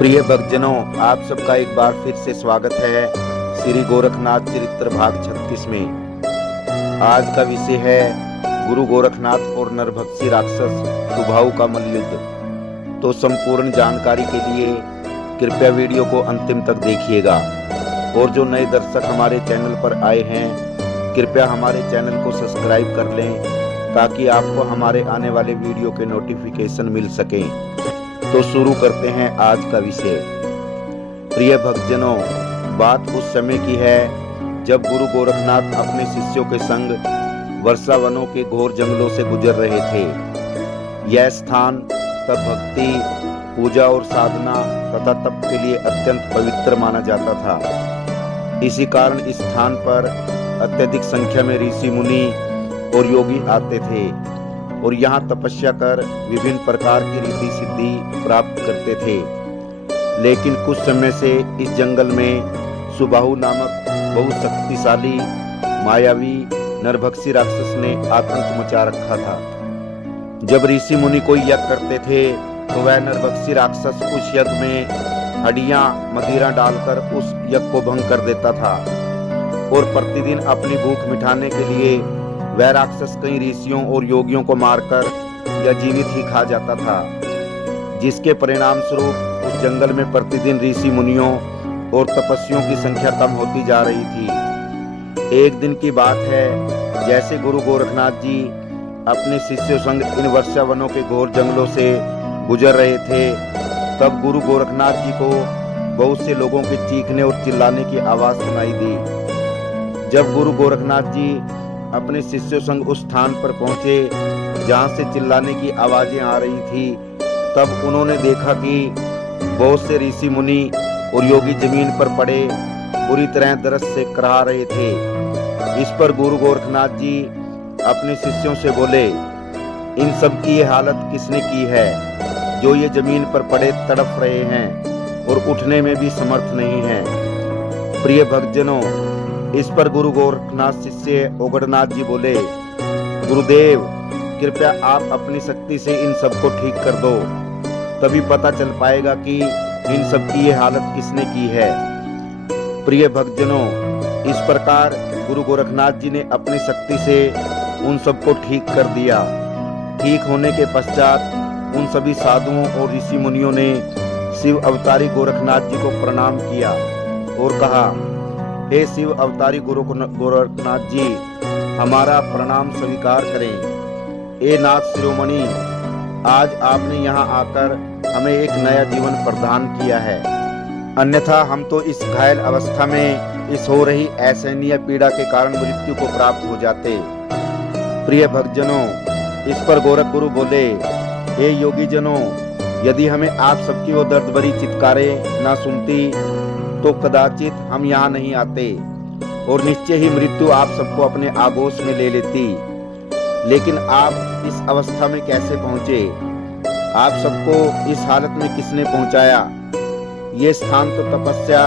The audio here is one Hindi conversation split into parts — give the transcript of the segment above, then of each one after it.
प्रिय भक्तजनों, आप सबका एक बार फिर से स्वागत है श्री गोरखनाथ चरित्र भाग 36 में। आज का विषय है गुरु गोरखनाथ और नरभक्षी राक्षस सुबाहु का मल्लयुद्ध। तो संपूर्ण जानकारी के लिए कृपया वीडियो को अंतिम तक देखिएगा। और जो नए दर्शक हमारे चैनल पर आए हैं, कृपया हमारे चैनल को सब्सक्राइब कर लें ताकि आपको हमारे आने वाले वीडियो के नोटिफिकेशन मिल सकें। तो शुरू करते हैं आज का विषय। प्रिय भक्तजनों, बात उस समय की है जब गुरु गोरखनाथ अपने शिष्यों के संग वर्षावनों के घोर जंगलों से गुजर रहे थे। यह स्थान तब भक्ति, पूजा और साधना तथा तप के लिए अत्यंत पवित्र माना जाता था। इसी कारण इस स्थान पर अत्यधिक संख्या में ऋषि मुनि और योगी आते थे और यहाँ तपस्या कर विभिन्न प्रकार की रिद्धि सिद्धि प्राप्त करते थे। लेकिन कुछ समय से इस जंगल में सुबाहु नामक बहुत शक्तिशाली मायावी नरभक्षी राक्षस ने आतंक मचा रखा था। जब ऋषि मुनि कोई यज्ञ करते थे तो वह नरभक्षी राक्षस उस यज्ञ में हड्डियां मदिरा डालकर उस यज्ञ को भंग कर देता था। और प्रतिदिन अपनी भूख मिटाने के लिए वह राक्षस कई ऋषियों और योगियों को मारकर या जीवित ही खा जाता था, जिसके परिणाम स्वरूप उस जंगल में प्रतिदिन ऋषि मुनियों और तपस्वियों की संख्या कम होती जा रही थी। एक दिन की बात है, जैसे गुरु गोरखनाथ जी अपने शिष्यों संग इन वर्षावनों के घोर जंगलों से गुजर रहे थे, तब गुरु गोरखनाथ जी को बहुत से लोगों के चीखने और चिल्लाने की आवाज सुनाई दी। जब गुरु गोरखनाथ जी अपने शिष्यों संग उस स्थान पर पहुंचे जहां से चिल्लाने की आवाजें आ रही थी, तब उन्होंने देखा कि बहुत से ऋषि मुनि और योगी जमीन पर पड़े बुरी तरह दर्द से कराह रहे थे। इस पर गुरु गोरखनाथ जी अपने शिष्यों से बोले, इन सब की ये हालत किसने की है जो ये जमीन पर पड़े तड़प रहे हैं और उठने में भी समर्थ नहीं हैं। प्रिय भक्तजनों, इस पर गुरु गोरखनाथ शिष्य ओगड़नाथ जी बोले, गुरुदेव कृपया आप अपनी शक्ति से इन सबको ठीक कर दो, तभी पता चल पाएगा कि इन सब की ये हालत किसने की है। प्रिय भक्तजनों, इस प्रकार गुरु गोरखनाथ जी ने अपनी शक्ति से उन सबको ठीक कर दिया। ठीक होने के पश्चात उन सभी साधुओं और ऋषि मुनियों ने शिव अवतारी गोरखनाथ जी को प्रणाम किया और कहा, हे शिव अवतारी गुरु गोरखनाथ जी, हमारा प्रणाम स्वीकार करें। ए नाथ शिरोमणि, आज आपने यहाँ आकर हमें एक नया जीवन प्रदान किया है, अन्यथा हम तो इस घायल अवस्था में इस हो रही असहनीय पीड़ा के कारण मृत्यु को प्राप्त हो जाते। प्रिय भक्तजनों, इस पर गोरख गुरु बोले, हे योगी जनों, यदि हमें आप सबकी वो दर्द भरी चित्कारें ना सुनती तो कदाचित हम यहाँ नहीं आते और निश्चय ही मृत्यु आप सबको अपने आगोश में ले लेती। लेकिन आप इस अवस्था में कैसे पहुँचे? आप सबको इस हालत में किसने पहुँचाया? ये स्थान तो तपस्या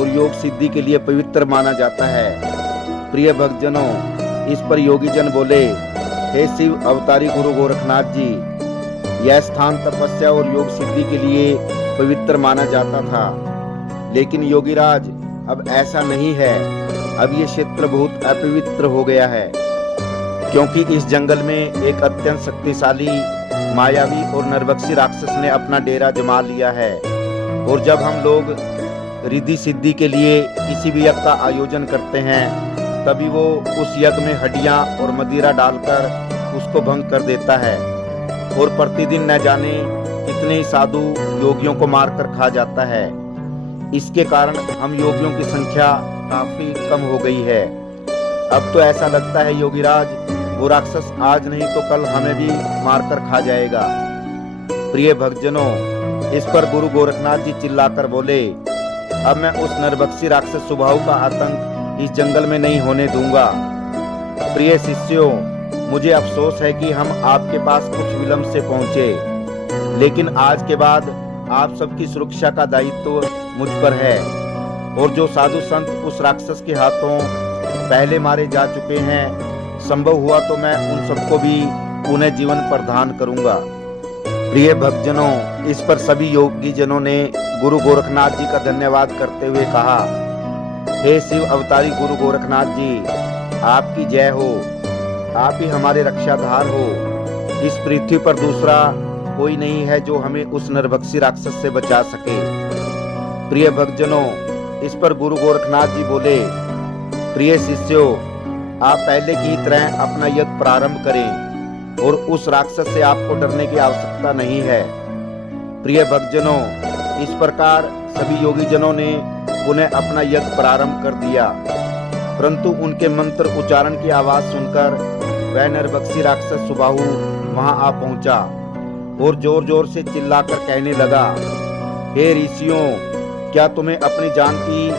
और योग सिद्धि के लिए पवित्र माना जाता है। प्रिय भक्तजनों, इस पर योगी जन बोले, हे शिव अवतारी गुरु गोरखनाथ जी, यह स्थान तपस्या और योग सिद्धि के लिए पवित्र माना जाता था, लेकिन योगीराज अब ऐसा नहीं है। अब ये क्षेत्र बहुत अपवित्र हो गया है, क्योंकि इस जंगल में एक अत्यंत शक्तिशाली मायावी और नरभक्षी राक्षस ने अपना डेरा जमा लिया है। और जब हम लोग रिद्धि सिद्धि के लिए किसी भी यज्ञ का आयोजन करते हैं, तभी वो उस यज्ञ में हड्डियां और मदिरा डालकर उसको भंग कर देता है और प्रतिदिन न जाने कितने ही साधु योगियों को मारकर खा जाता है। इसके कारण हम योगियों की संख्या काफी कम हो गई है। अब तो ऐसा लगता है योगीराज, वो राक्षस आज नहीं तो कल हमें भी मारकर खा जाएगा। प्रिय भक्तजनों, इस पर गुरु गोरखनाथ जी चिल्लाकर बोले, अब मैं उस नरभक्षी राक्षस सुबाहु का आतंक इस जंगल में नहीं होने दूंगा। प्रिय शिष्यों, मुझे अफसोस है कि हम आपके पास कुछ विलंब से पहुंचे, लेकिन आज के बाद आप सबकी सुरक्षा का दायित्व मुझ पर है। और जो साधु संत उस राक्षस के हाथों पहले मारे जा चुके हैं, संभव हुआ तो मैं उन सबको भी पुनः जीवन प्रदान करूंगा। प्रिय भक्तजनों, इस पर सभी योगी जनों ने गुरु गोरखनाथ जी का धन्यवाद करते हुए कहा, हे शिव अवतारी गुरु गोरखनाथ जी, आपकी जय हो। आप ही हमारे रक्षाधार हो। इस पृथ्वी पर दूसरा कोई नहीं है जो हमें उस नरभक्षी राक्षस से बचा सके। प्रिय भक्तजनों, इस पर गुरु गोरखनाथ जी बोले, प्रिय शिष्यों, आप पहले की तरह अपना यज्ञ प्रारंभ करें और उस राक्षस से आपको डरने की आवश्यकता नहीं है। प्रिय भक्तजनों, इस प्रकार सभी योगी जनों ने पुनः अपना यज्ञ प्रारंभ कर दिया, परंतु उनके मंत्र उच्चारण की आवाज सुनकर वह नरभक्षी राक्षस सुबाहु वहां आ पहुंचा और जोर जोर से चिल्लाकर कहने लगा, हे ऋषियों, क्या तुम्हें अपनी जान की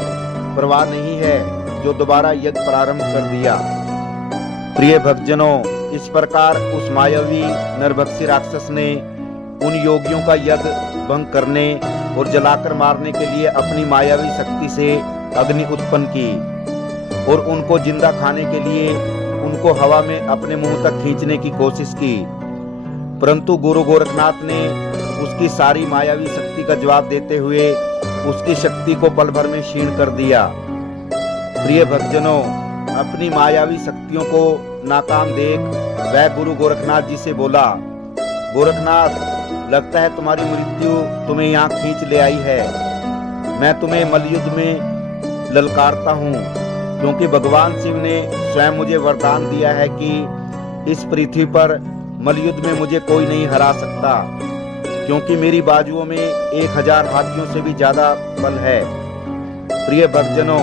परवाह नहीं है जो दोबारा यज्ञ प्रारंभ कर दिया। प्रिय भक्तजनों, इस प्रकार उस मायावी नरभक्षी राक्षस ने उन योगियों का यज्ञ भंग करने और जलाकर मारने के लिए अपनी मायावी शक्ति से अग्नि उत्पन्न की और उनको जिंदा खाने के लिए उनको हवा में अपने मुंह तक खींचने की कोशिश की, परंतु गुरु गोरखनाथ ने उसकी सारी मायावी शक्ति का जवाब देते हुए उसकी शक्ति को पल भर में क्षीण कर दिया। प्रिय भक्तजनों, अपनी मायावी शक्तियों को नाकाम देख वह गुरु गोरखनाथ जी से बोला, गोरखनाथ, लगता है तुम्हारी मृत्यु तुम्हें यहाँ खींच ले आई है। मैं तुम्हें मल्लयुद्ध में ललकारता हूँ, क्योंकि भगवान शिव ने स्वयं मुझे वरदान दिया है कि इस पृथ्वी पर मल्लयुद्ध में मुझे कोई नहीं हरा सकता, क्योंकि मेरी बाजुओं में 1000 हाथियों से भी ज्यादा बल है। प्रिय भक्तजनों,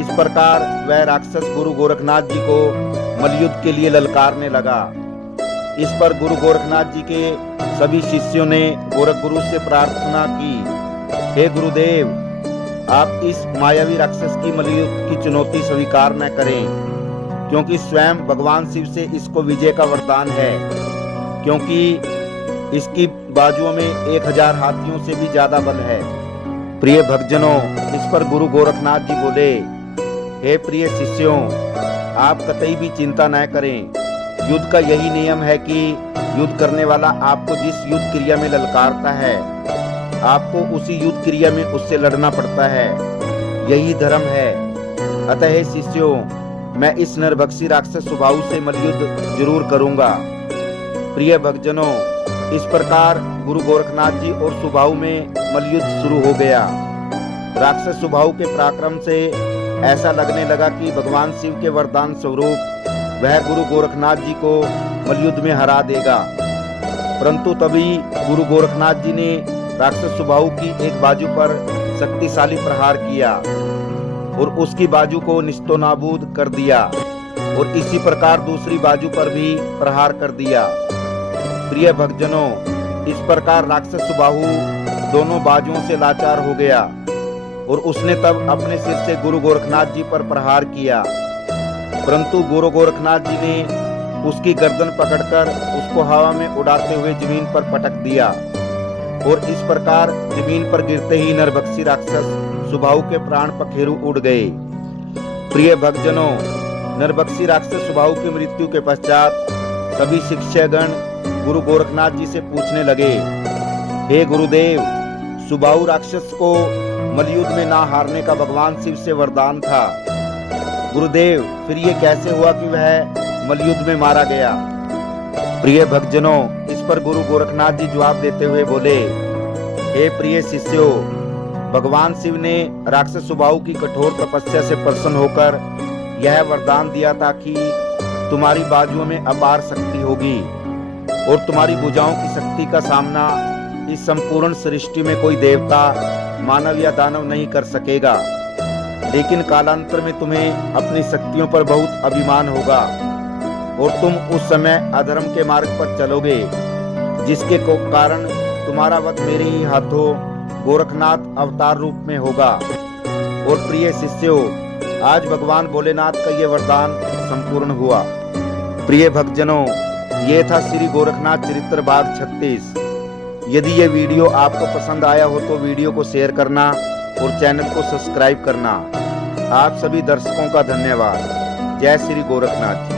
इस प्रकार वह राक्षस गुरु गोरखनाथ जी को मल्लयुद्ध के लिए ललकारने लगा। इस पर गुरु गोरखनाथ जी के सभी शिष्यों ने गोरख गुरु से प्रार्थना की, हे गुरुदेव, आप इस मायावी राक्षस की मल्लयुद्ध की चुनौती स्वीकार न करें, क्योंकि स्वयं भगवान शिव से इसको विजय का वरदान है, क्योंकि इसकी बाजुओं में 1000 हाथियों से भी ज्यादा बल है। प्रिय भक्तजनों, इस पर गुरु गोरखनाथ जी बोले, हे प्रिय शिष्यों, आप कतई भी चिंता न करें। युद्ध का यही नियम है कि युद्ध करने वाला आपको जिस युद्ध क्रिया में ललकारता है, आपको उसी युद्ध क्रिया में उससे लड़ना पड़ता है। यही धर्म है। अतः हे शिष्यों, मैं इस नरभक्षी राक्षस सुबाहु से मल्लयुद्ध जरूर करूंगा। प्रिय भक्तजनों, इस प्रकार गुरु गोरखनाथ जी और सुबाहु में मल्लयुद्ध शुरू हो गया। राक्षस सुबाहु के पराक्रम से ऐसा लगने लगा कि भगवान शिव के वरदान स्वरूप वह गुरु गोरखनाथ जी को मल्लयुद्ध में हरा देगा, परंतु तभी गुरु गोरखनाथ जी ने राक्षस सुबाहु की एक बाजू पर शक्तिशाली प्रहार किया और उसकी बाजू को निस्तोनाबूद कर दिया और इसी प्रकार दूसरी बाजू पर भी प्रहार कर दिया। प्रिय भक्तजनों, इस प्रकार राक्षस सुबाहु दोनों बाजुओं से लाचार हो गया और उसने तब अपने सिर से गुरु गोरखनाथ जी पर प्रहार किया, परंतु गुरु गोरखनाथ जी ने उसकी गर्दन पकड़कर उसको हवा में उड़ाते हुए जमीन पर पटक दिया और इस प्रकार जमीन पर गिरते ही नरभक्षी राक्षस सुबाहु के प्राण पखेरु उड़ गए। प्रिय भक्तजनों, नरभक्षी राक्षस सुबाहु की मृत्यु के पश्चात सभी शिष्यगण गुरु गोरखनाथ जी से पूछने लगे, हे गुरुदेव, सुबाहु राक्षस को मल्लयुद्ध में ना हारने का भगवान शिव से वरदान था। गुरुदेव, फिर ये कैसे हुआ कि वह मल्लयुद्ध में मारा गया। प्रिय भक्तजनों, इस पर गुरु गोरखनाथ जी जवाब देते हुए बोले, हे प्रिय शिष्यों, भगवान शिव ने राक्षस सुबाहु की कठोर तपस्या से प्रसन्न होकर यह वरदान दिया था कि तुम्हारी बाजुओं में अपार शक्ति होगी और तुम्हारी भुजाओं की शक्ति का सामना इस संपूर्ण सृष्टि में कोई देवता, मानव या दानव नहीं कर सकेगा। लेकिन कालांतर में तुम्हें अपनी शक्तियों पर बहुत अभिमान होगा और तुम उस समय अधर्म के मार्ग पर चलोगे, जिसके कारण तुम्हारा वध मेरे ही हाथों गोरखनाथ अवतार रूप में होगा। और प्रिय शिष्यों, आज भगवान भोलेनाथ का ये वरदान संपूर्ण हुआ। प्रिय भक्तजनों, ये था श्री गोरखनाथ चरित्र भाग 36। यदि ये वीडियो आपको पसंद आया हो तो वीडियो को शेयर करना और चैनल को सब्सक्राइब करना। आप सभी दर्शकों का धन्यवाद। जय श्री गोरखनाथ जी।